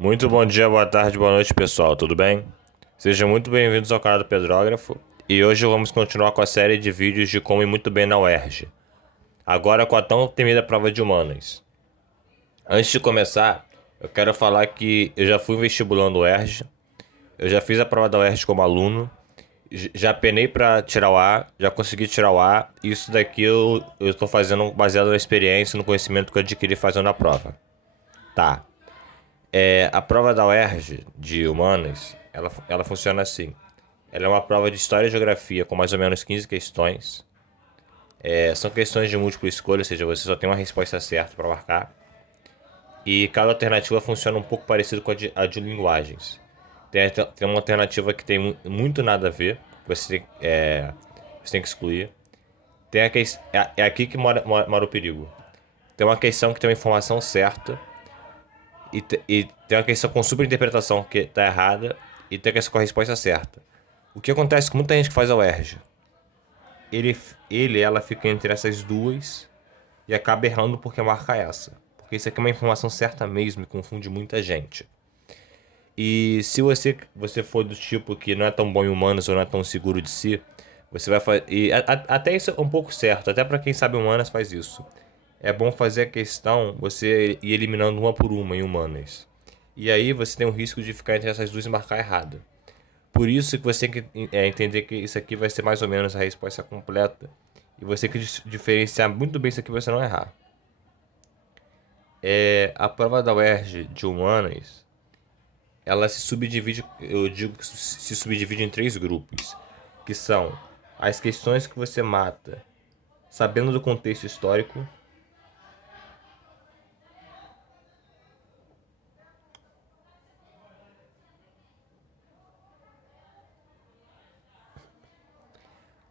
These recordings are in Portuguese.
Muito bom dia, boa tarde, boa noite, pessoal, tudo bem? Sejam muito bem-vindos ao canal do Pedrógrafo e hoje vamos continuar com a série de vídeos de como ir muito bem na UERJ, agora com a tão temida prova de humanas. Antes de começar, eu quero falar que eu já fui vestibulando UERJ, eu já fiz a prova da UERJ como aluno, já penei para tirar o A, já consegui tirar o A, e isso daqui eu estou fazendo baseado na experiência e no conhecimento que eu adquiri fazendo a prova. Tá. A prova da UERJ de humanas, ela funciona assim. Ela é uma prova de história e geografia com mais ou menos 15 questões. São questões de múltipla escolha, ou seja, você só tem uma resposta certa para marcar. E cada alternativa funciona um pouco parecido com a de linguagens. Tem uma alternativa que tem muito nada a ver, você tem que excluir. É aqui que mora o perigo. Tem uma questão que tem uma informação certa e tem uma questão com superinterpretação que tá errada e tem a questão com a resposta certa. O que acontece com muita gente que faz a UERJ? Ela fica entre essas duas e acaba errando porque marca essa. Porque isso aqui é uma informação certa mesmo e confunde muita gente. E se você for do tipo que não é tão bom em humanas ou não é tão seguro de si, você vai fazer. Até isso é um pouco certo, até para quem sabe humanas faz isso. É bom fazer a questão, você ir eliminando uma por uma em humanas. E aí você tem o risco de ficar entre essas duas e marcar errado. Por isso que você tem que entender que isso aqui vai ser mais ou menos a resposta completa. E você tem que diferenciar muito bem isso aqui para você não errar. A prova da UERJ de humanas, ela se subdivide, eu digo que se subdivide em três grupos, que são as questões que você mata sabendo do contexto histórico,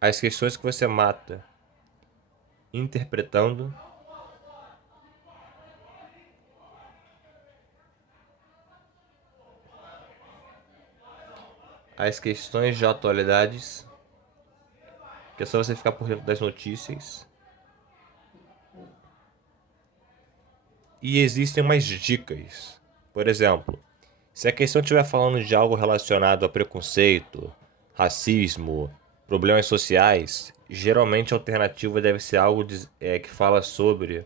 as questões que você mata interpretando, as questões de atualidades, que é só você ficar por dentro das notícias. E existem umas dicas. Por exemplo, se a questão estiver falando de algo relacionado a preconceito, racismo, problemas sociais, geralmente a alternativa deve ser algo que fala sobre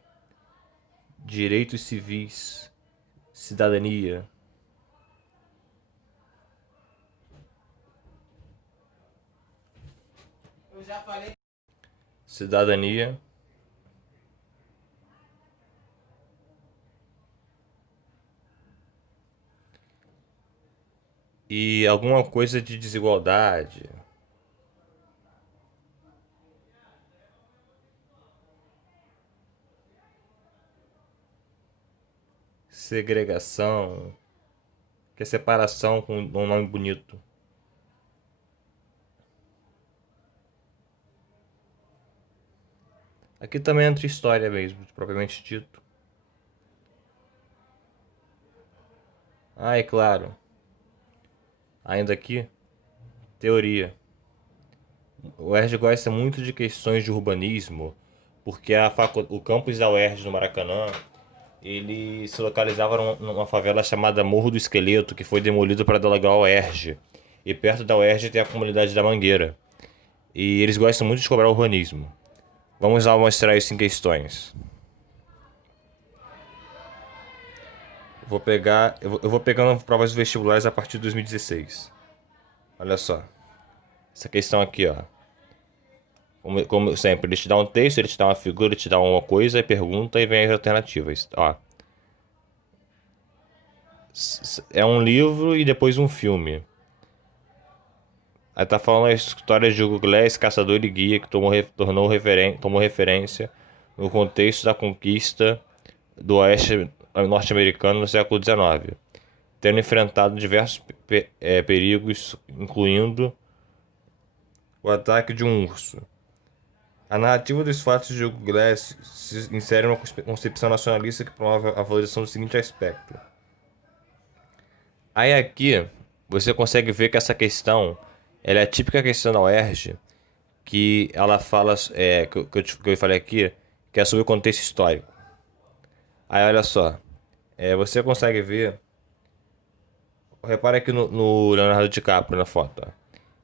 direitos civis, cidadania. Cidadania e alguma coisa de desigualdade. Segregação, que é separação com um nome bonito. Aqui também entra história mesmo, propriamente dito. Ah, é claro, ainda aqui, teoria. O UERJ gosta muito de questões de urbanismo, porque o campus da UERJ no Maracanã, ele se localizava numa favela chamada Morro do Esqueleto, que foi demolido para dar lugar ao UERJ. E perto da UERJ tem a comunidade da Mangueira. E eles gostam muito de cobrar urbanismo. Vamos lá mostrar isso em questões. Eu vou pegando provas vestibulares a partir de 2016. Olha só. Essa questão aqui, ó. Como sempre, ele te dá um texto, ele te dá uma figura, ele te dá uma coisa, e pergunta e vem as alternativas. Ó. É um livro e depois um filme. Aí tá falando a história de Hugo Glass, caçador e guia, que tomou referência no contexto da conquista do oeste norte-americano no século XIX, tendo enfrentado diversos perigos, incluindo o ataque de um urso. A narrativa dos fatos de Hugo Glass se insere em uma concepção nacionalista que promove a valorização do seguinte aspecto. Aí aqui você consegue ver que essa questão ela é a típica questão da UERJ, que ela fala, que eu falei aqui, que é sobre o contexto histórico. Aí olha só, você consegue ver repara aqui no Leonardo DiCaprio na foto. Ó.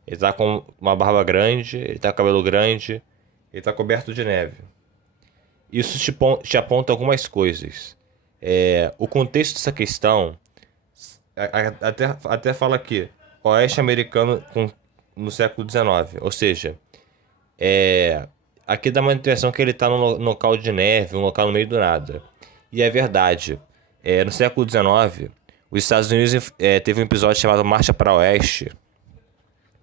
Ele tá com uma barba grande, ele tá com cabelo grande, ele tá coberto de neve. Isso te aponta algumas coisas. O contexto dessa questão até fala aqui, Oeste americano no século XIX. Ou seja, aqui dá uma impressão que ele tá num local de neve, um local no meio do nada. E é verdade. No século XIX, os Estados Unidos teve um episódio chamado Marcha para Oeste,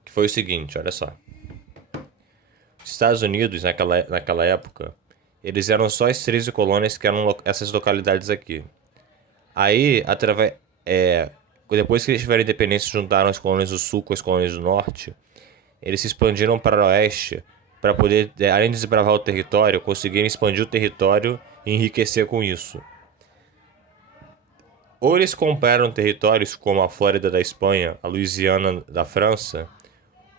que foi o seguinte, olha só. Os Estados Unidos, naquela época, eles eram só as 13 colônias que eram essas localidades aqui. Aí, depois que eles tiveram independência, juntaram as colônias do sul com as colônias do norte, eles se expandiram para o oeste para poder, além de desbravar o território, conseguirem expandir o território e enriquecer com isso. Ou eles compraram territórios como a Flórida da Espanha, a Louisiana da França,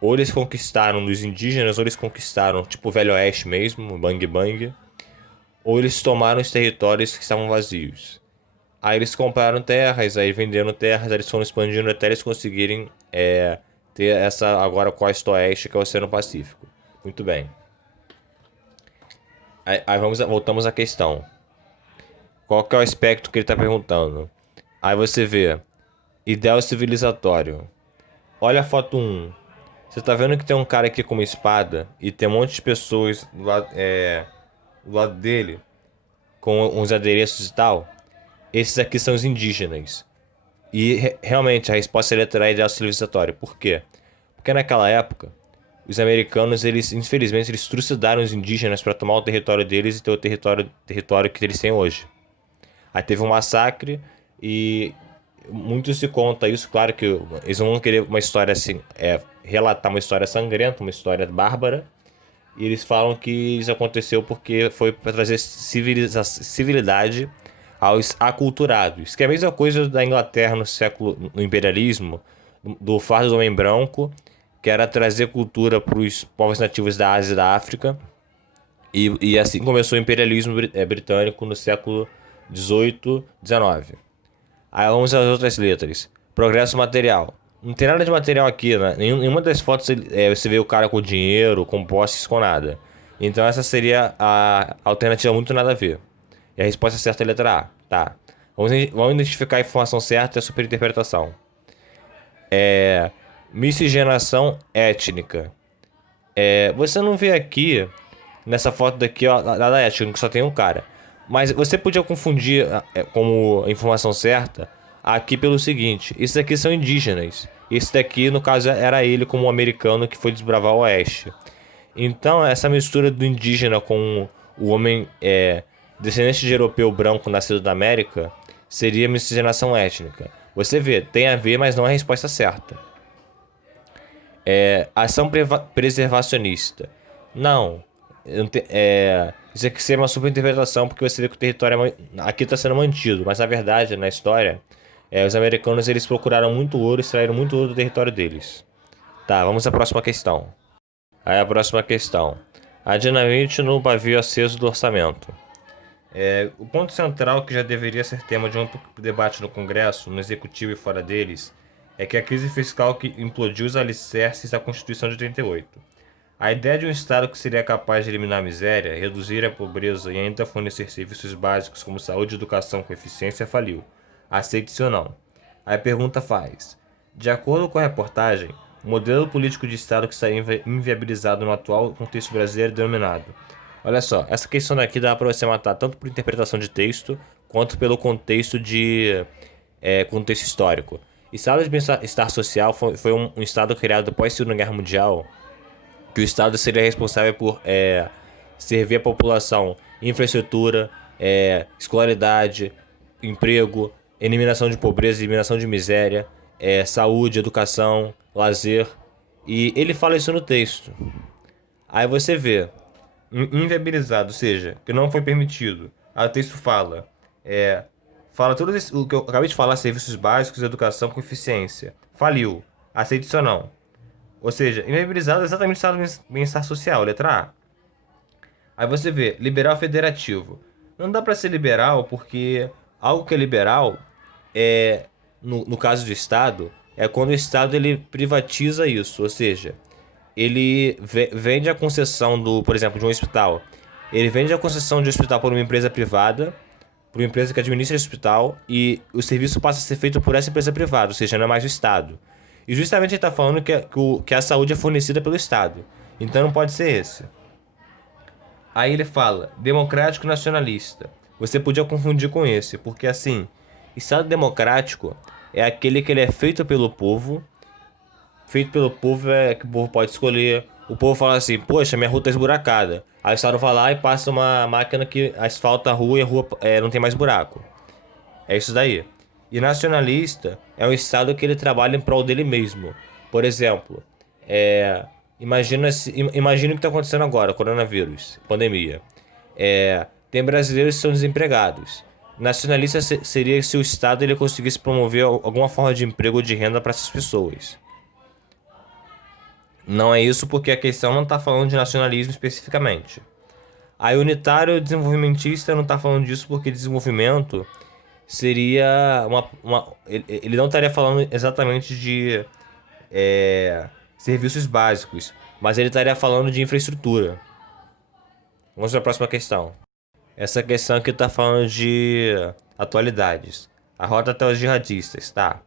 ou eles conquistaram dos indígenas, ou eles conquistaram, tipo o Velho Oeste mesmo, Bang Bang, ou eles tomaram os territórios que estavam vazios. Aí eles compraram terras, aí venderam terras, aí eles foram expandindo até eles conseguirem ter essa agora costa oeste, que é o Oceano Pacífico. Muito bem. Aí voltamos à questão. Qual que é o aspecto que ele está perguntando? Aí você vê, ideal civilizatório. Olha a foto 1. Você tá vendo que tem um cara aqui com uma espada e tem um monte de pessoas do lado dele com uns adereços e tal? Esses aqui são os indígenas. E realmente a resposta seria ideal civilizatório. Por quê? Porque naquela época, os americanos, infelizmente, eles trucidaram os indígenas para tomar o território deles e ter o território que eles têm hoje. Aí teve um massacre e muito se conta isso, claro que eles não vão querer uma história assim, relatar uma história sangrenta, uma história bárbara, e eles falam que isso aconteceu porque foi para trazer civilidade aos aculturados, que é a mesma coisa da Inglaterra no imperialismo, do fardo do homem branco, que era trazer cultura para os povos nativos da Ásia e da África, e assim começou o imperialismo britânico no século 18, 19. Aí vamos às outras letras. Progresso material. Não tem nada de material aqui, né? Nenhuma das fotos você vê o cara com dinheiro, com posses, com nada. Então essa seria a alternativa muito nada a ver. E a resposta certa é a letra A. Tá. Vamos identificar a informação certa e a superinterpretação. Miscigenação étnica. Você não vê aqui, nessa foto daqui, ó, nada étnico, que só tem um cara. Mas você podia confundir como informação certa aqui pelo seguinte: esses aqui são indígenas. Esse daqui, no caso, era ele como um americano que foi desbravar o oeste. Então, essa mistura do indígena com o homem descendente de europeu branco nascido da América seria miscigenação étnica. Você vê, tem a ver, mas não é a resposta certa. Ação preservacionista. Não. Isso aqui seria uma superinterpretação, porque você vê que o território aqui está sendo mantido, mas na verdade, na história, os americanos eles procuraram muito ouro, extraíram muito ouro do território deles. Tá, vamos à próxima questão. Aí a próxima questão. A dinamite no pavio aceso do orçamento. O ponto central que já deveria ser tema de um debate no Congresso, no Executivo e fora deles, é que a crise fiscal que implodiu os alicerces da Constituição de 88. A ideia de um Estado que seria capaz de eliminar a miséria, reduzir a pobreza e ainda fornecer serviços básicos como saúde e educação com eficiência faliu. Aceite-se ou não. Aí a pergunta faz: de acordo com a reportagem, o modelo político de Estado que está inviabilizado no atual contexto brasileiro é denominado. Olha só, essa questão daqui dá para você matar tanto por interpretação de texto, quanto pelo contexto contexto histórico. Estado de bem-estar social foi um Estado criado após a Segunda Guerra Mundial, que o Estado seria responsável por servir a população, infraestrutura, escolaridade, emprego, eliminação de pobreza, eliminação de miséria, saúde, educação, lazer. E ele fala isso no texto. Aí você vê, inviabilizado, ou seja, que não foi permitido. Aí o texto fala tudo isso, o que eu acabei de falar, serviços básicos, educação com eficiência. Faliu. Aceite isso ou não. Ou seja, inviabilizado é exatamente o estado de bem-estar social, letra A. Aí você vê, liberal federativo. Não dá para ser liberal porque algo que é liberal no caso do Estado, é quando o Estado ele privatiza isso, ou seja, ele vende a concessão por exemplo, de um hospital. Ele vende a concessão de um hospital para uma empresa privada, para uma empresa que administra o hospital, e o serviço passa a ser feito por essa empresa privada, ou seja, não é mais o Estado. E justamente ele está falando que a saúde é fornecida pelo Estado. Então não pode ser esse. Aí ele fala, democrático nacionalista. Você podia confundir com esse, porque assim, Estado democrático é aquele que ele é feito pelo povo. Feito pelo povo é que o povo pode escolher. O povo fala assim, poxa, minha rua tá esburacada. Aí o Estado vai lá e passa uma máquina que asfalta a rua e a rua não tem mais buraco. É isso daí. E nacionalista é um Estado que ele trabalha em prol dele mesmo. Por exemplo, imagina o que está acontecendo agora, coronavírus, pandemia. Tem brasileiros que são desempregados. Nacionalista seria se o Estado ele conseguisse promover alguma forma de emprego ou de renda para essas pessoas. Não é isso porque a questão não está falando de nacionalismo especificamente. Aí unitário desenvolvimentista não está falando disso porque desenvolvimento seria ele não estaria falando exatamente de serviços básicos, mas ele estaria falando de infraestrutura. Vamos para a próxima questão. Essa questão aqui está falando de atualidades. A rota até os jihadistas, tá?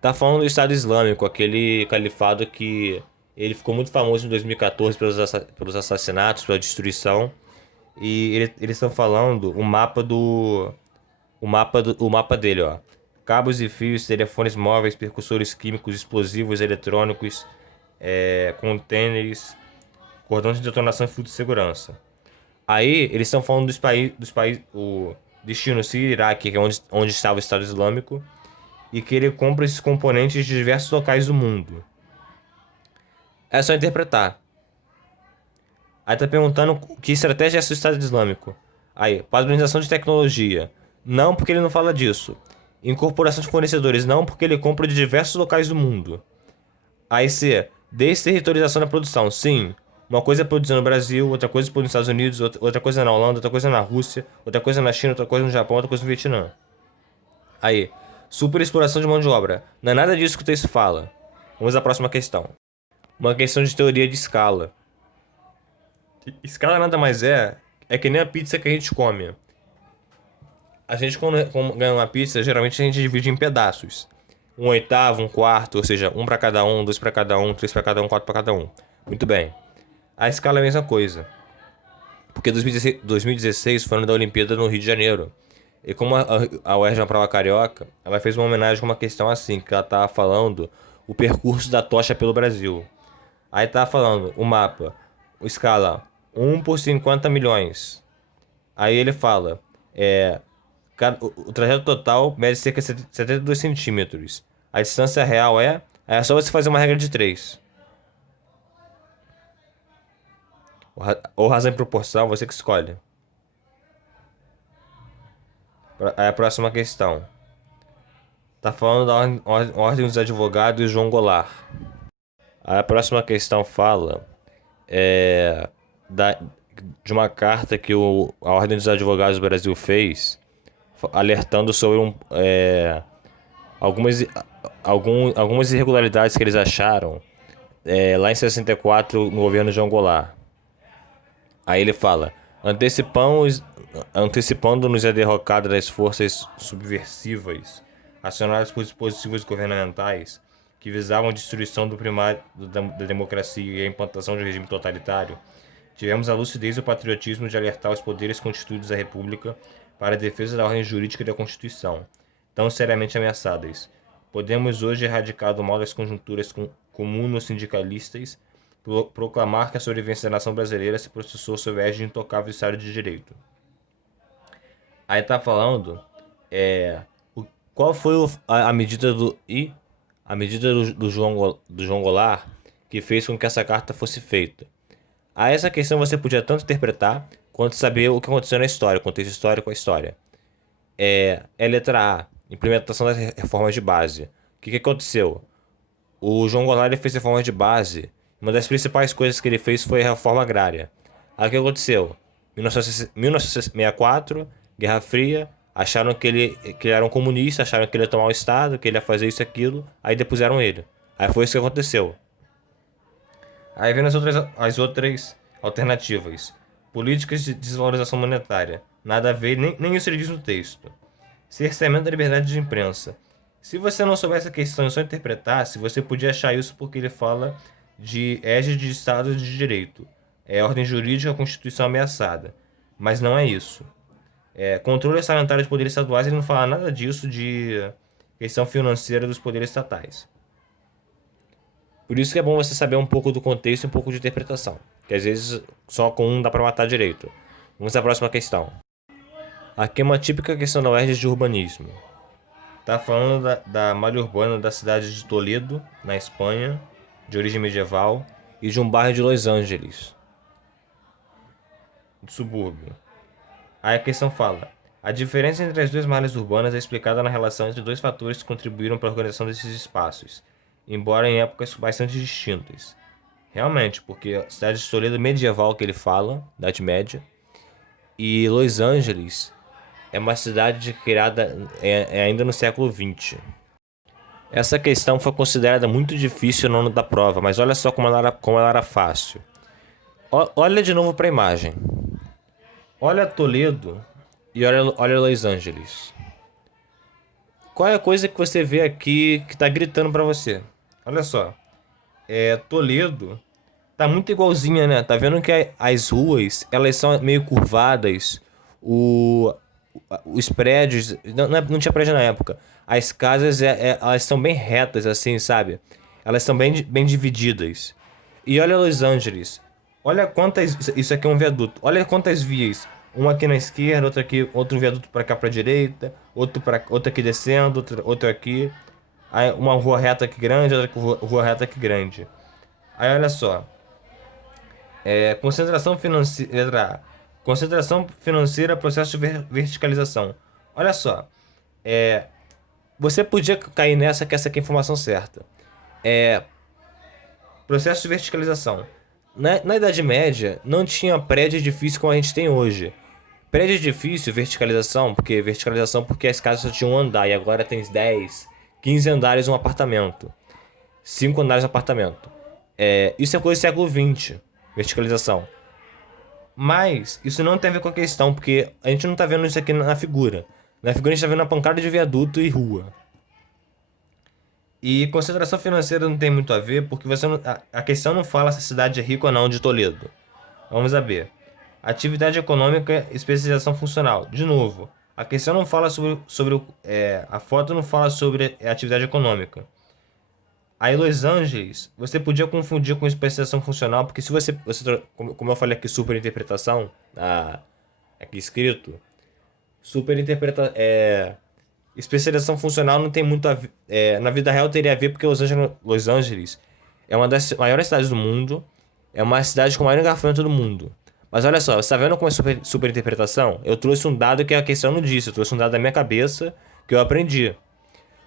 Tá falando do Estado Islâmico, aquele califado que ele ficou muito famoso em 2014 pelos assassinatos, pela destruição. E eles estão falando o mapa dele, ó. Cabos e fios, telefones móveis, percussores químicos, explosivos eletrônicos, contêineres, cordões de detonação e fio de segurança. Aí eles estão falando dos países, o destino Síria e Iraque, que é onde estava o Estado Islâmico, e que ele compra esses componentes de diversos locais do mundo. É só interpretar. Aí tá perguntando que estratégia é essa do Estado Islâmico. Aí, padronização de tecnologia. Não, porque ele não fala disso. Incorporação de fornecedores. Não, porque ele compra de diversos locais do mundo. Aí C, desterritorialização da produção. Sim, uma coisa é produzir no Brasil, outra coisa é produzir nos Estados Unidos, outra coisa é na Holanda, outra coisa é na Rússia, outra coisa é na China, outra coisa no Japão, outra coisa no Vietnã. Aí, superexploração de mão de obra. Não é nada disso que o texto fala. Vamos à próxima questão. Uma questão de teoria de escala. Escala nada mais é que nem a pizza que a gente come. A gente quando ganha uma pizza, geralmente a gente divide em pedaços. 1/8, 1/4, ou seja, 1 para cada um, 2 para cada um, 3 para cada um, 4 para cada um. Muito bem. A escala é a mesma coisa. Porque 2016 foi ano da Olimpíada no Rio de Janeiro. E como a UERJ é uma prova carioca, ela fez uma homenagem com uma questão assim, que ela tava falando o percurso da tocha pelo Brasil. Aí tava falando o mapa, escala 1 por 50 milhões. Aí ele fala, o trajeto total mede cerca de 72 centímetros. A distância real é só você fazer uma regra de 3. Ou razão em proporção, você que escolhe. Aí a próxima questão. Tá falando da ordem dos advogados João Goulart. Aí a próxima questão fala de uma carta que a Ordem dos Advogados do Brasil fez, alertando sobre algumas irregularidades que eles acharam lá em 64 no governo de João Goulart. Aí ele fala, antecipando-nos a derrocada das forças subversivas acionadas por dispositivos governamentais que visavam a destruição do primário da democracia e a implantação de um regime totalitário, tivemos a lucidez e o patriotismo de alertar os poderes constituídos da República para a defesa da ordem jurídica e da Constituição, tão seriamente ameaçadas. Podemos hoje erradicar do mal das conjunturas comuno-sindicalistas, proclamar que a sobrevivência da nação brasileira se processou sob a égide de intocável Estado de Direito. Aí tá falando qual foi a medida do João Goulart que fez com que essa carta fosse feita. A essa questão você podia tanto interpretar quanto saber o que aconteceu na história, o contexto histórico com a história. Letra A, implementação das reformas de base. O que aconteceu? O João Goulart ele fez reformas de base. Uma das principais coisas que ele fez foi a reforma agrária. Aí o que aconteceu? 1964, Guerra Fria, Acharam que ele era um comunista, acharam que ele ia tomar o Estado, que ele ia fazer isso e aquilo, aí depuseram ele. Aí foi isso que aconteceu. Aí vem as outras alternativas. Políticas de desvalorização monetária. Nada a ver, nem isso ele diz no texto. Cerceamento da liberdade de imprensa. Se você não soubesse a questão e só interpretasse, você podia achar isso porque ele fala de égide de Estado de Direito. É ordem jurídica, Constituição ameaçada. Mas não é isso. Controle orçamentário de poderes estaduais, ele não fala nada disso de questão financeira dos poderes estatais. Por isso que é bom você saber um pouco do contexto e um pouco de interpretação. Que às vezes só com um dá pra matar direito. Vamos à próxima questão. Aqui é uma típica questão da UERJ de urbanismo. Tá falando da malha urbana da cidade de Toledo, na Espanha, de origem medieval, e de um bairro de Los Angeles, do subúrbio. Aí a questão fala: a diferença entre as duas malhas urbanas é explicada na relação entre dois fatores que contribuíram para a organização desses espaços, embora em épocas bastante distintas. Realmente, porque a cidade de Toledo medieval que ele fala, Idade Média, e Los Angeles é uma cidade criada ainda no século XX. Essa questão foi considerada muito difícil no ano da prova, mas olha só como ela era fácil. Olha de novo para a imagem. Olha Toledo e olha Los Angeles. Qual é a coisa que você vê aqui que tá gritando para você? Olha só. Toledo tá muito igualzinha, né? Tá vendo que as ruas, elas são meio curvadas. Os prédios, não tinha prédio na época. As casas, elas são bem retas, assim, sabe? Elas são bem divididas. E olha Los Angeles. Olha quantas. Isso aqui é um viaduto. Olha quantas vias. Uma aqui na esquerda, outra aqui, outro viaduto pra cá pra direita, outro aqui descendo, outro aqui. Aí uma rua reta aqui grande, outra rua reta aqui grande. Aí olha só. Concentração financeira, processo de verticalização. Olha só. Você podia cair nessa, que essa aqui é a informação certa. Processo de verticalização. Na Idade Média, não tinha prédio e edifício como a gente tem hoje. Prédio e edifício, verticalização, porque as casas só tinham um andar e agora tem 10, 15 andares um apartamento. 5 andares um apartamento. Isso é coisa do século XX, verticalização. Mas isso não tem a ver com a questão, porque a gente não tá vendo isso aqui na figura. Na figura a gente tá vendo uma pancada de viaduto e rua. E concentração financeira não tem muito a ver, porque a questão não fala se a cidade é rica ou não de Toledo. Vamos ver. Atividade econômica, especialização funcional. De novo, a questão não fala a foto não fala sobre atividade econômica. Aí Los Angeles, você podia confundir com especialização funcional, porque se você como eu falei aqui, superinterpretação, aqui escrito, especialização funcional não tem muito a ver, na vida real teria a ver porque Los Angeles é uma das maiores cidades do mundo, é uma cidade com o maior engarrafamento do mundo. Mas olha só, você tá vendo como é superinterpretação? Eu trouxe um dado que a questão não disse, eu trouxe um dado da minha cabeça que eu aprendi.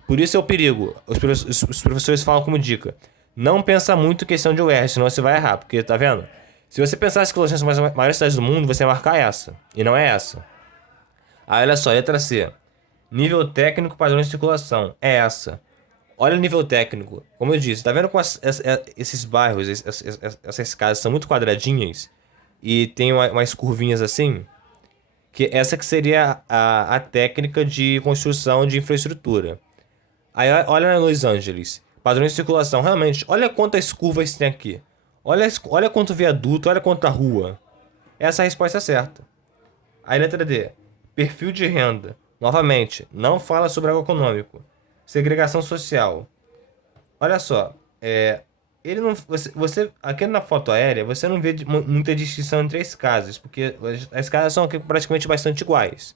Por isso é o perigo. Os professores falam como dica: não pensa muito em questão de UERJ, senão você vai errar. Porque, tá vendo? Se você pensasse que Los Angeles são as maiores cidades do mundo, você ia marcar essa. E não é essa. Aí, olha só, letra C. Nível técnico, padrão de circulação. É essa. Olha o nível técnico. Como eu disse, tá vendo como esses bairros, essas casas são muito quadradinhas e tem umas curvinhas assim? Que essa que seria a técnica de construção de infraestrutura. Aí olha Los Angeles, padrão de circulação, realmente, olha quantas curvas tem aqui. Olha quanto viaduto, olha quanta rua. Essa é a resposta certa. Aí letra D, perfil de renda. Novamente, não fala sobre algo econômico. Segregação social. Olha só, ele não, você aqui na foto aérea, você não vê muita distinção entre as casas, porque as casas são aqui praticamente bastante iguais.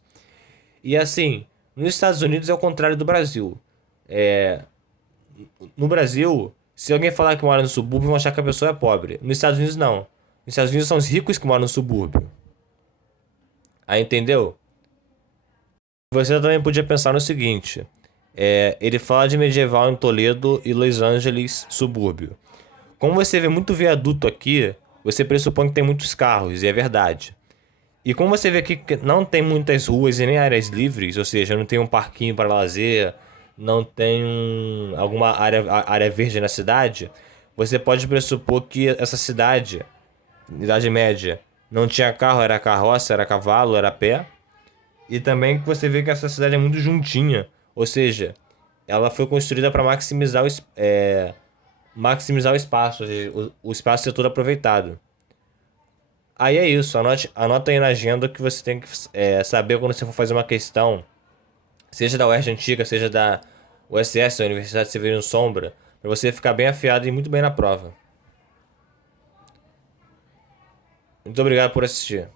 E assim, nos Estados Unidos é o contrário do Brasil. No Brasil, se alguém falar que mora no subúrbio, vão achar que a pessoa é pobre. Nos Estados Unidos, não. Nos Estados Unidos são os ricos que moram no subúrbio. Aí, entendeu? Você também podia pensar no seguinte: ele fala de medieval em Toledo e Los Angeles, subúrbio. Como você vê muito viaduto aqui, você pressupõe que tem muitos carros, e é verdade. E como você vê aqui que não tem muitas ruas e nem áreas livres, ou seja, não tem um parquinho para lazer, não tem alguma área verde na cidade, você pode pressupor que essa cidade, Idade Média, não tinha carro, era carroça, era cavalo, era pé. E também que você vê que essa cidade é muito juntinha, ou seja, ela foi construída para maximizar o espaço, ou seja, o espaço ser todo aproveitado. Aí é isso, anota aí na agenda o que você tem que saber quando você for fazer uma questão, seja da UERJ antiga, seja da USS, a Universidade Severino Sombra, para você ficar bem afiado e muito bem na prova. Muito obrigado por assistir.